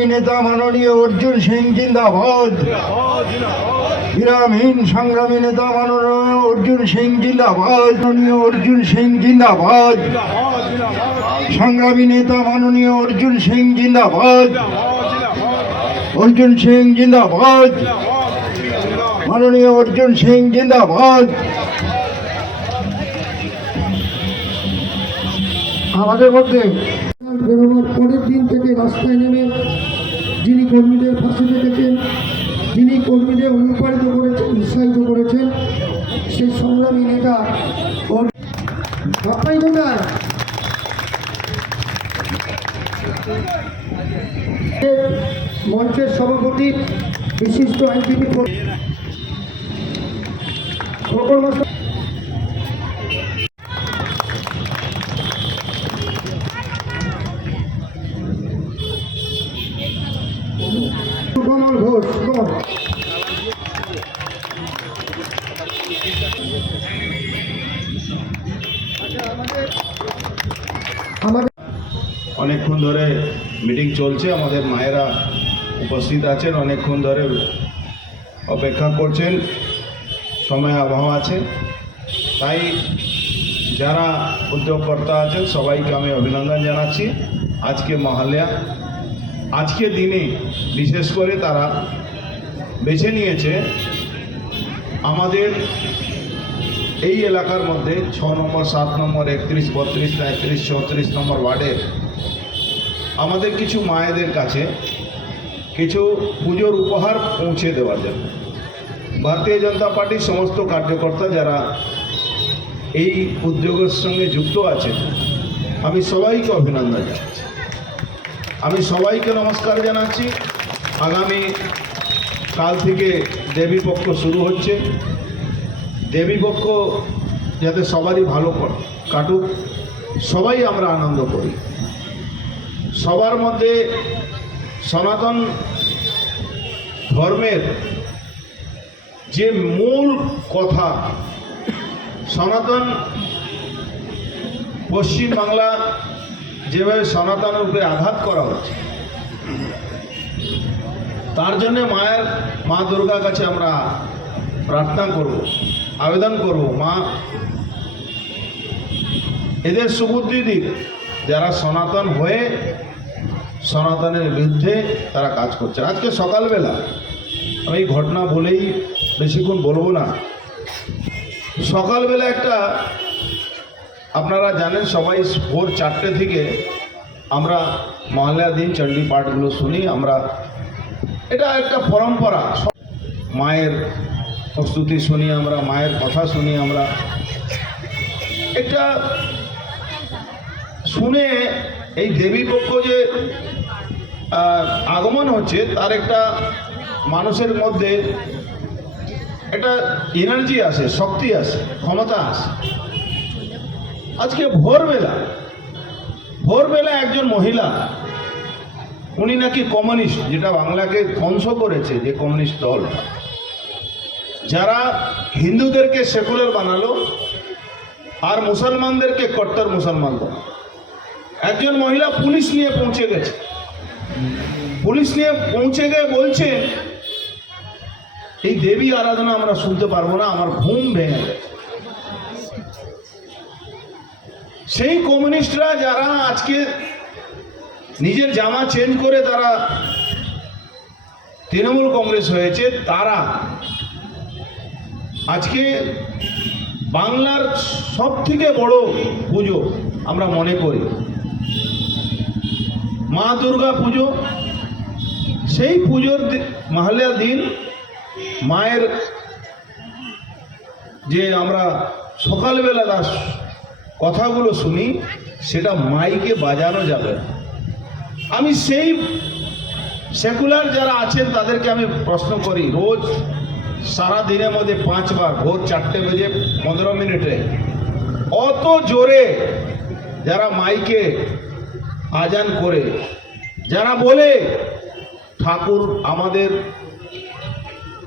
সংগ্রামী নেতা মাননীয় অর্জুন সিং জিন্দাবাদ। বিরামহীন সংগ্রামী নেতা মাননীয় অর্জুন সিং জিন্দাবাদ। মাননীয় অর্জুন সিং জিন্দাবাদ। সংগ্রামী নেতা মাননীয় অর্জুন সিং জিন্দাবাদ। অর্জুন সিং জিন্দাবাদ। মাননীয় অর্জুন সিং জিন্দাবাদ। আমাদের মধ্যে বেরোনোর পরের দিন থেকে রাস্তায় নেমে যিনি কর্মীদের ফাঁসি রেখেছেন যিনি কর্মীদের অনুপ্রাণিত করেছেন, উৎসাহিত করেছেন সেই সংগ্রামী নেতা বাপ্পাই কোথায়? মঞ্চের সভাপতি, বিশিষ্ট আইনজীবী মাস্টার কমল ঘোষ আমাদের অনেকক্ষণ ধরে মিটিং চলছে, আমাদের মায়েরা উপস্থিত আছেন, অনেকক্ষণ ধরে অপেক্ষা করছেন, সময় অভাব আছে। তাই যারা উদ্যোগকর্তা আছেন, সবাইকে আমি অভিনন্দন জানাচ্ছি। আজকে মহালয়া আজকে দিনে, বিশেষ করে তারা বেছে নিয়েছে আমাদের এই এলাকার মধ্যে ছ নম্বর, সাত নম্বর, একত্রিশ, বত্রিশ তেত্রিশ চৌত্রিশ নম্বর ওয়ার্ডের আমাদের কিছু মায়েদের কাছে কিছু পুজোর উপহার পৌঁছে দেওয়ার জন্য। ভারতীয় জনতা পার্টির সমস্ত কার্যকর্তা যারা এই উদ্যোগের সঙ্গে যুক্ত আছে আমি সবাইকে অভিনন্দন জানাচ্ছি আমি সবাইকে নমস্কার জানাচ্ছি। আগামী কাল থেকে দেবী পক্ষ শুরু হচ্ছে। দেবী পক্ষ যাতে সবারই ভালো কাটুক, সবাই আমরা আনন্দ করি। সবার মধ্যে সনাতন ধর্মের যে মূল কথা, সনাতন পশ্চিম বাংলা যেভাবে সনাতনের উপরে আঘাত করা হচ্ছে, তার জন্য মায়ের, মা দুর্গার কাছে আমরা প্রার্থনা করব, আবেদন করব, মা, এদের সুবুদ্ধি দিক যারা সনাতন হয়ে সনাতনের বিরুদ্ধে তারা কাজ করছে। আজকে সকালবেলা আমি এই ঘটনা বলেই বেশিক্ষণ বলব না। সকালবেলা একটা আপনারা জানেন সবাই ভোর চারটে থেকে আমরা মহালয়া দিন চণ্ডী পাঠগুলো শুনি, আমরা এটা একটা পরম্পরা। মায়ের প্রস্তুতি শুনি আমরা, মায়ের কথা শুনি আমরা। এটা শুনে এই দেবী পক্ষ যে আগমন হচ্ছে, তার একটা মানুষের মধ্যে একটা এনার্জি আসে, শক্তি আসে, ক্ষমতা আসে। আজকে ভোরবেলা ভোরবেলা একজন মহিলা, উনি নাকি কমিউনিস্ট, যেটা বাংলাকে ধ্বংস করেছে, যে কমিউনিস্ট দল। যারা হিন্দুদেরকে সেকুলার বানালো, আর মুসলমানদেরকে কট্টর মুসলমান বানালো। একজন মহিলা পুলিশ নিয়ে পৌঁছে গেছে। পুলিশ নিয়ে পৌঁছে গিয়ে বলছে, এই দেবী আরাধনা আমরা শুনতে পারব না, আমার ঘুম ভেঙে গেছে। সেই কমিউনিস্টরা যারা আজকে নিজের জামা চেঞ্জ করে তারা তৃণমূল কংগ্রেস হয়েছে, তারা আজকে বাংলার সব থেকে বড় পুজো আমরা মনে করি। মা দুর্গা পুজো, সেই পুজোর মহালয়া দিন মায়ের যে আমরা সকালবেলা তার কথাগুলো শুনি, সেটা মাইকে বাজানো যাবে। আমি সেই সেকুলার যারা আছেন, তাদেরকে আমি প্রশ্ন করি, রোজ সারা দিনের মধ্যে পাঁচবার, ভোর চারটে বেজে পনেরো মিনিটে, অত জোরে যারা মাইকে আজান করে, যারা বলে, ঠাকুর আমাদের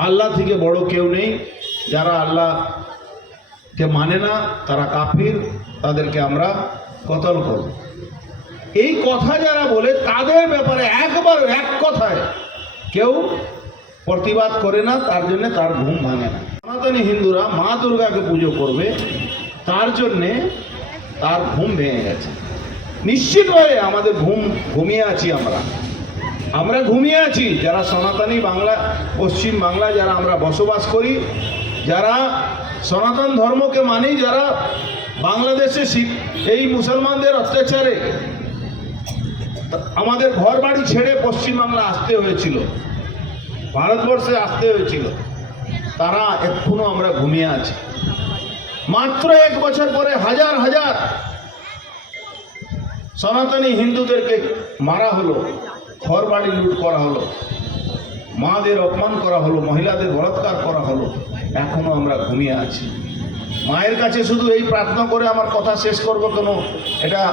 আল্লাহ থেকে বড় কেউ নেই, যারা আল্লাহকে মানে না, তারা কাফির তাদেরকে আমরা কতল করব। এই কথা যারা বলে, তাদের ব্যাপারে একবার এক কথায় কেউ প্রতিবাদ করে না, তার জন্য তার ঘুম ভাঙে না। সনাতনী হিন্দুরা মা দুর্গাকে পুজো করবে, তার জন্যে তার ঘুম ভেঙে গেছে। নিশ্চিতভাবে আমাদের ঘুম ঘুমিয়ে আছি আমরা। আমরা ঘুমিয়ে আছি। যারা সনাতনী বাংলা, পশ্চিম বাংলা, যারা আমরা বসবাস করি, যারা সনাতন ধর্মকে মানি, যারা বাংলাদেশে এই মুসলমানদের অত্যাচারে আমাদের ঘর বাড়ি ছেড়ে পশ্চিমবাংলা আসতে হয়েছিল। ভারতবর্ষে আসতে হয়েছিল। তারা এখনও আমরা ঘুমিয়ে আছি। মাত্র এক বছর পরে হাজার হাজার সনাতনী হিন্দুদেরকে মারা হলো ঘর বাড়ি লুট করা হলো, মাদের অপমান করা হলো, মহিলাদের বলাৎকার করা হলো, এখনও আমরা ঘুমিয়ে আছি। মায়ের কাছে শুধু এই প্রার্থনা করে আমার কথা শেষ করব কেন, এটা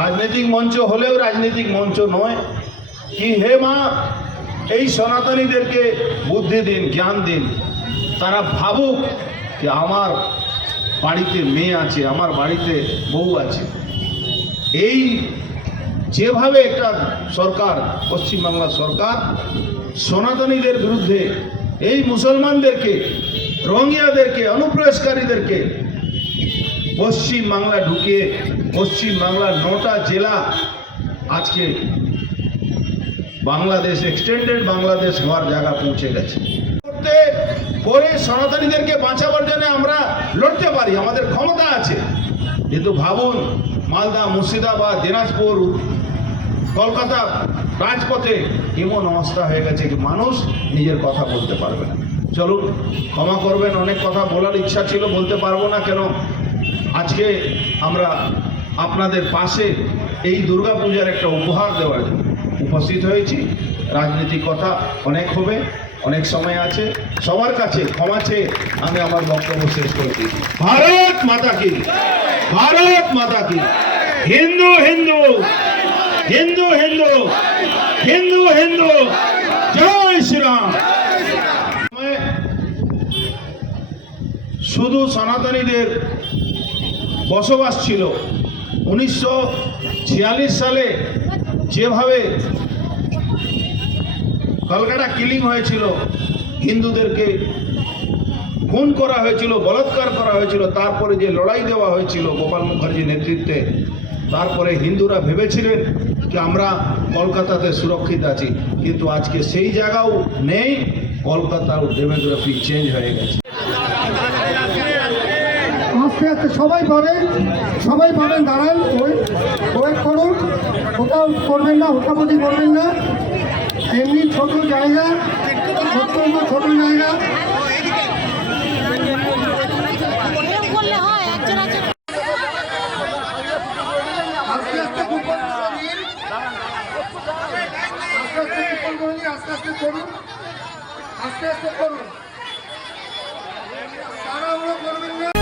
রাজনৈতিক মঞ্চ হলেও রাজনৈতিক মঞ্চ নয়। কি হে মা, এই সনাতনীদেরকে বুদ্ধি দিন, জ্ঞান দিন। তারা ভাবুক যে আমার বাড়িতে মেয়ে আছে, আমার বাড়িতে বউ আছে। এই যেভাবে একটা সরকার পশ্চিমবাংলা সরকার সনাতনীদের বিরুদ্ধে এই মুসলমানদেরকে রঙিয়াদেরকে অনুপ্রবেশকারীদেরকে পশ্চিম বাংলা ঢুকিয়ে পশ্চিম বাংলার নটা জেলা আজকে বাংলাদেশ এক্সটেন্ডেড বাংলাদেশ হওয়ার জায়গা পৌঁছে গেছে। করে সনাতনীদেরকে বাঁচাবার জন্য আমরা লড়তে পারি, আমাদের ক্ষমতা আছে। কিন্তু ভাবুন, মালদা, মুর্শিদাবাদ, দিনাজপুর, কলকাতা রাজপথে এমন অবস্থা হয়ে গেছে যে মানুষ নিজের কথা বলতে পারবে না। চলুন, ক্ষমা করবেন, অনেক কথা বলার ইচ্ছা ছিল, বলতে পারব না কেন? আজকে আমরা আপনাদের পাশে এই দুর্গাপূজার একটা উপহার দেওয়ার জন্য উপস্থিত হয়েছি। রাজনীতিক কথা অনেক হবে, অনেক সময় আছে। সবার কাছে ক্ষমা চেয়ে আমি আমার বক্তব্য শেষ করছি। ভারত মাতা কি? ভারত মাতা কি? হিন্দু হিন্দু হিন্দু হিন্দু হিন্দু হিন্দু। জয় শ্রীরাম। শুধু সনাতনীদের বসবাস ছিল। উনিশশো সালে যেভাবে কলকাতা কিলিং হয়েছিল, হিন্দুদেরকে খুন করা হয়েছিল, বলাৎকার করা হয়েছিল, তারপরে যে লড়াই দেওয়া হয়েছিল গোপাল মুখার্জির নেতৃত্বে, তারপরে হিন্দুরা ভেবেছিলেন যে আমরা কলকাতাতে সুরক্ষিত আছি। কিন্তু আজকে সেই জায়গাও নেই, কলকাতার ডেমোগ্রাফি চেঞ্জ হয়ে গেছে। ঠিক আছে, সবাই পাবেন সবাই পাবেন দাঁড়ান, ওয়েট করুন। কোথাও করবেন না হোটাপটি করবেন না। এমনি ছোট জায়গা অত্যন্ত ছোট জায়গা। আস্তে আস্তে করুন। আস্তে আস্তে করুন তারা করবেন না।